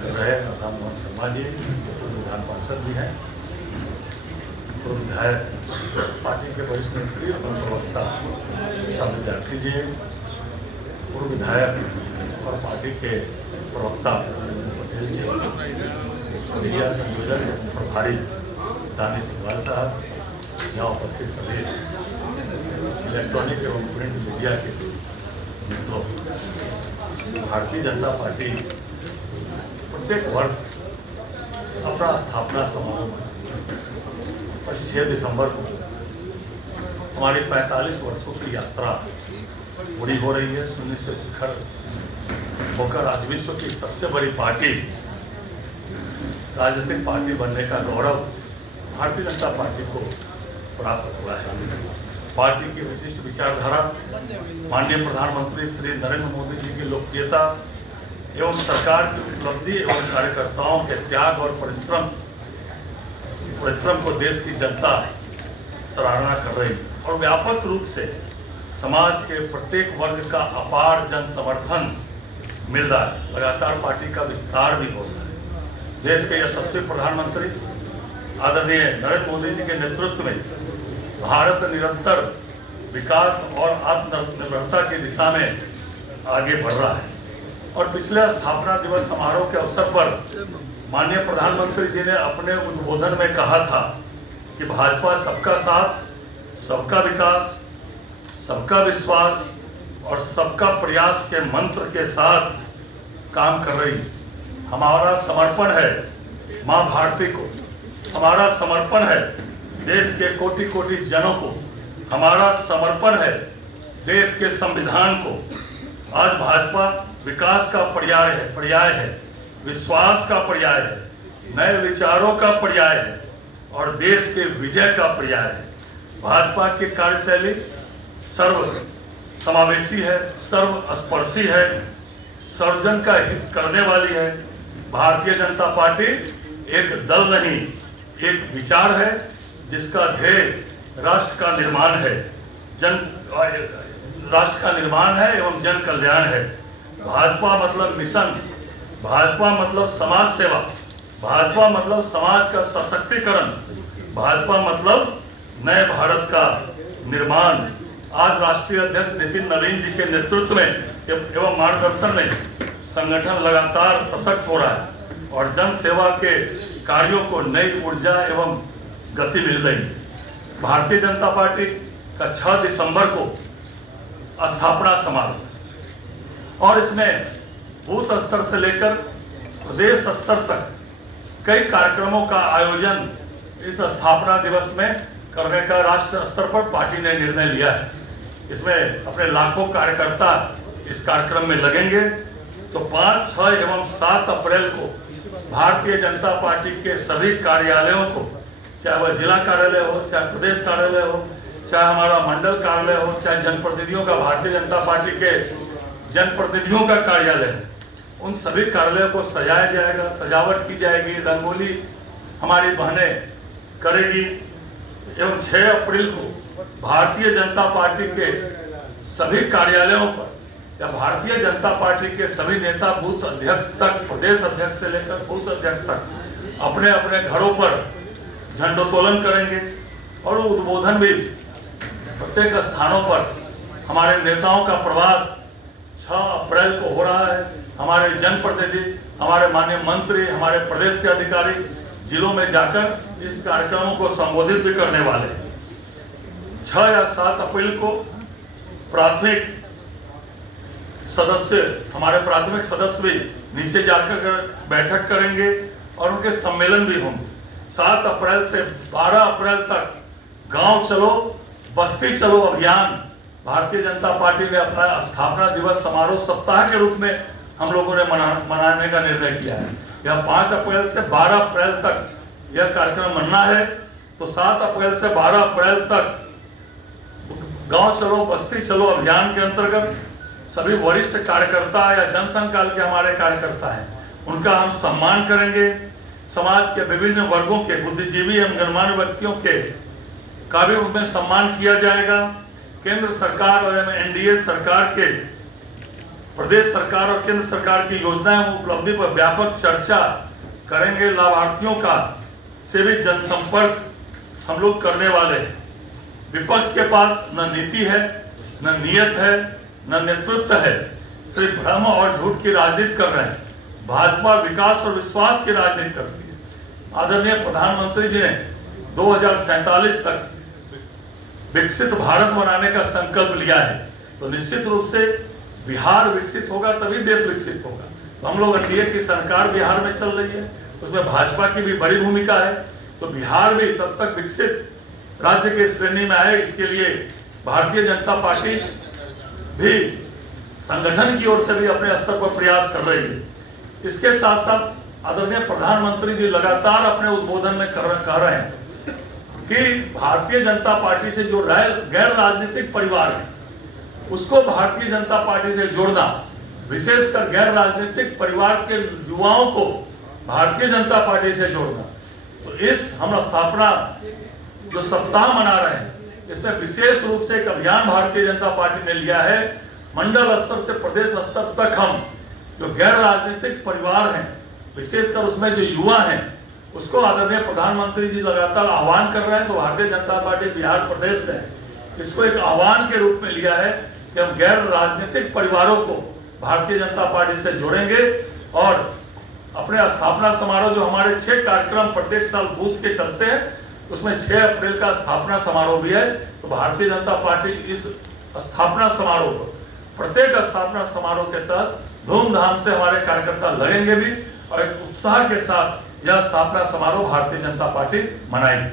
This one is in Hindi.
कर रहे राम मोहन शर्मा जी, पूर्व विधान पार्षद भी हैं, पूर्व विधायक पार्टी के वरिष्ठ नेत्री और प्रवक्ता विशाल विद्यार्थी जी, पूर्व विधायक और पार्टी के प्रवक्ता पटेल जी, मीडिया संयोजक प्रभारी दानिश इकबाल साहब, यहाँ उपस्थित सभी इलेक्ट्रॉनिक एवं प्रिंट मीडिया के मित्रों, भारतीय जनता पार्टी प्रत्येक वर्ष अपना स्थापना समारोह 6 दिसंबर को हमारी 45 वर्षों की यात्रा पूरी हो रही है। शून्य से शिखर होकर आज विश्व की सबसे बड़ी पार्टी, राजनीतिक पार्टी बनने का गौरव भारतीय जनता पार्टी को प्राप्त हुआ है। पार्टी की विशिष्ट विचारधारा, माननीय प्रधानमंत्री श्री नरेंद्र मोदी जी की लोकप्रियता एवं सरकार की उपलब्धि एवं कार्यकर्ताओं के त्याग और परिश्रम को देश की जनता सराहना कर रही और व्यापक रूप से समाज के प्रत्येक वर्ग का अपार जन समर्थन मिल रहा है। लगातार पार्टी का विस्तार भी हो रहा है। देश के यशस्वी प्रधानमंत्री आदरणीय नरेंद्र मोदी जी के नेतृत्व में भारत निरंतर विकास और आत्मनिर्भरता की दिशा में आगे बढ़ रहा है और पिछले स्थापना दिवस समारोह के अवसर पर माननीय प्रधानमंत्री जी ने अपने उद्बोधन में कहा था कि भाजपा सबका साथ, सबका विकास, सबका विश्वास और सबका प्रयास के मंत्र के साथ काम कर रही। हमारा समर्पण है मां भारती को, हमारा समर्पण है देश के कोटि कोटि जनों को, हमारा समर्पण है देश के संविधान को। आज भाजपा विकास का पर्याय है, विश्वास का पर्याय है, नए विचारों का पर्याय है और देश के विजय का पर्याय है। भाजपा की कार्यशैली सर्व समावेशी है, सर्वस्पर्शी है, सर्वजन का हित करने वाली है। भारतीय जनता पार्टी एक दल नहीं, एक विचार है जिसका ध्येय राष्ट्र का निर्माण है, राष्ट्र का निर्माण है एवं जन कल्याण है। भाजपा मतलब मिशन, भाजपा मतलब समाज सेवा, भाजपा मतलब समाज का सशक्तिकरण, भाजपा मतलब नए भारत का निर्माण। आज राष्ट्रीय अध्यक्ष नितिन नवीन जी के नेतृत्व में एवं मार्गदर्शन में संगठन लगातार सशक्त हो रहा है और जन सेवा के कार्यों को नई ऊर्जा एवं गति मिल रही है। भारतीय जनता पार्टी का 6 दिसंबर को स्थापना समारोह और इसमें बूथ स्तर से लेकर प्रदेश स्तर तक कई कार्यक्रमों का आयोजन इस स्थापना दिवस में करने का राष्ट्र स्तर पर पार्टी ने निर्णय लिया है। इसमें अपने लाखों कार्यकर्ता इस कार्यक्रम में लगेंगे। तो 5, 6 एवं 7 अप्रैल को भारतीय जनता पार्टी के सभी कार्यालयों को, चाहे वह जिला कार्यालय हो, चाहे प्रदेश कार्यालय हो, चाहे हमारा मंडल कार्यालय हो, चाहे जनप्रतिनिधियों का, भारतीय जनता पार्टी के जनप्रतिनिधियों का कार्यालय, उन सभी कार्यालयों को सजाया जाएगा, सजावट की जाएगी, रंगोली हमारी बहनें करेगी एवं 6 अप्रैल को भारतीय जनता पार्टी के सभी कार्यालयों पर या भारतीय जनता पार्टी के सभी नेता बूथ अध्यक्ष तक, प्रदेश अध्यक्ष से लेकर बूथ अध्यक्ष तक अपने अपने घरों पर झंडोत्तोलन करेंगे और उद्बोधन भी प्रत्येक स्थानों पर। हमारे नेताओं का प्रवास 6 अप्रैल को हो रहा है। हमारे जनप्रतिनिधि, हमारे माननीय मंत्री, हमारे प्रदेश के अधिकारी जिलों में जाकर इस कार्यक्रमों को संबोधित भी करने वाले हैं। 6 या 7 अप्रैल को प्राथमिक सदस्य, हमारे प्राथमिक सदस्य भी नीचे जाकर बैठक करेंगे और उनके सम्मेलन भी होंगे। 7 अप्रैल से 12 अप्रैल तक गांव चलो बस्ती चलो अभियान भारतीय जनता पार्टी ने अपना स्थापना दिवस समारोह सप्ताह के रूप में हम लोगों ने मनाने का निर्णय किया है। यह 5 अप्रैल से 12 अप्रैल तक यह कार्यक्रम मनाना है। तो 7 अप्रैल से 12 अप्रैल तक गांव चलो बस्ती चलो अभियान के अंतर्गत सभी वरिष्ठ कार्यकर्ता या जनसंघ काल के हमारे कार्यकर्ता हैं, उनका हम सम्मान करेंगे। समाज के विभिन्न वर्गों के, बुद्धिजीवी एवं गणमान्य व्यक्तियों के का भी उनमें सम्मान किया जाएगा। केंद्र सरकार और एनडीए सरकार के प्रदेश सरकार और केंद्र सरकार की योजनाएं उपलब्धि पर व्यापक चर्चा करेंगे। लाभार्थियों का से भी जनसंपर्क हम लोग करने वाले हैं। विपक्ष के पास न नीति है, न नियत है, न नेतृत्व है, सिर्फ भ्रम और झूठ की राजनीति कर रहे हैं। भाजपा विकास और विश्वास की राजनीति करती है। आदरणीय प्रधानमंत्री जी ने 2047 तक विकसित भारत बनाने का संकल्प लिया है, तो निश्चित रूप से बिहार विकसित होगा तभी देश विकसित होगा। तो हम लोग एनडीए की सरकार बिहार में चल रही है, उसमें भाजपा की भी बड़ी भूमिका है, तो बिहार भी तब तक विकसित राज्य के श्रेणी में आए, इसके लिए भारतीय जनता पार्टी भी संगठन की ओर से भी अपने स्तर पर प्रयास कर रही है। इसके साथ साथ आदरणीय प्रधानमंत्री जी लगातार अपने उद्बोधन में कह रहे हैं कि भारतीय जनता पार्टी से जो गैर राजनीतिक परिवार है उसको भारतीय जनता पार्टी से जोड़ना, विशेषकर गैर राजनीतिक परिवार के युवाओं को भारतीय जनता पार्टी से जोड़ना। तो इस हम स्थापना जो सप्ताह मना रहे हैं, इसमें विशेष रूप से एक अभियान भारतीय जनता पार्टी ने लिया है। मंडल स्तर से प्रदेश स्तर तक हम जो गैर राजनीतिक परिवार हैं, विशेषकर उसमें जो युवा हैं, उसको आदरणीय प्रधानमंत्री जी लगातार आह्वान कर रहे हैं। तो भारतीय जनता पार्टी बिहार प्रदेश ने इसको एक आह्वान के रूप में लिया है कि हम गैर राजनीतिक परिवारों को भारतीय जनता पार्टी से जोड़ेंगे और अपने स्थापना समारोह जो हमारे 6 कार्यक्रम प्रत्येक साल बूथ के चलते हैं, उसमें 6 अप्रैल का स्थापना समारोह भी है। तो भारतीय जनता पार्टी इस स्थापना समारोह को, प्रत्येक स्थापना समारोह के तहत धूमधाम से हमारे कार्यकर्ता लगेंगे भी और एक उत्साह के साथ यह स्थापना समारोह भारतीय जनता पार्टी मनाएगी।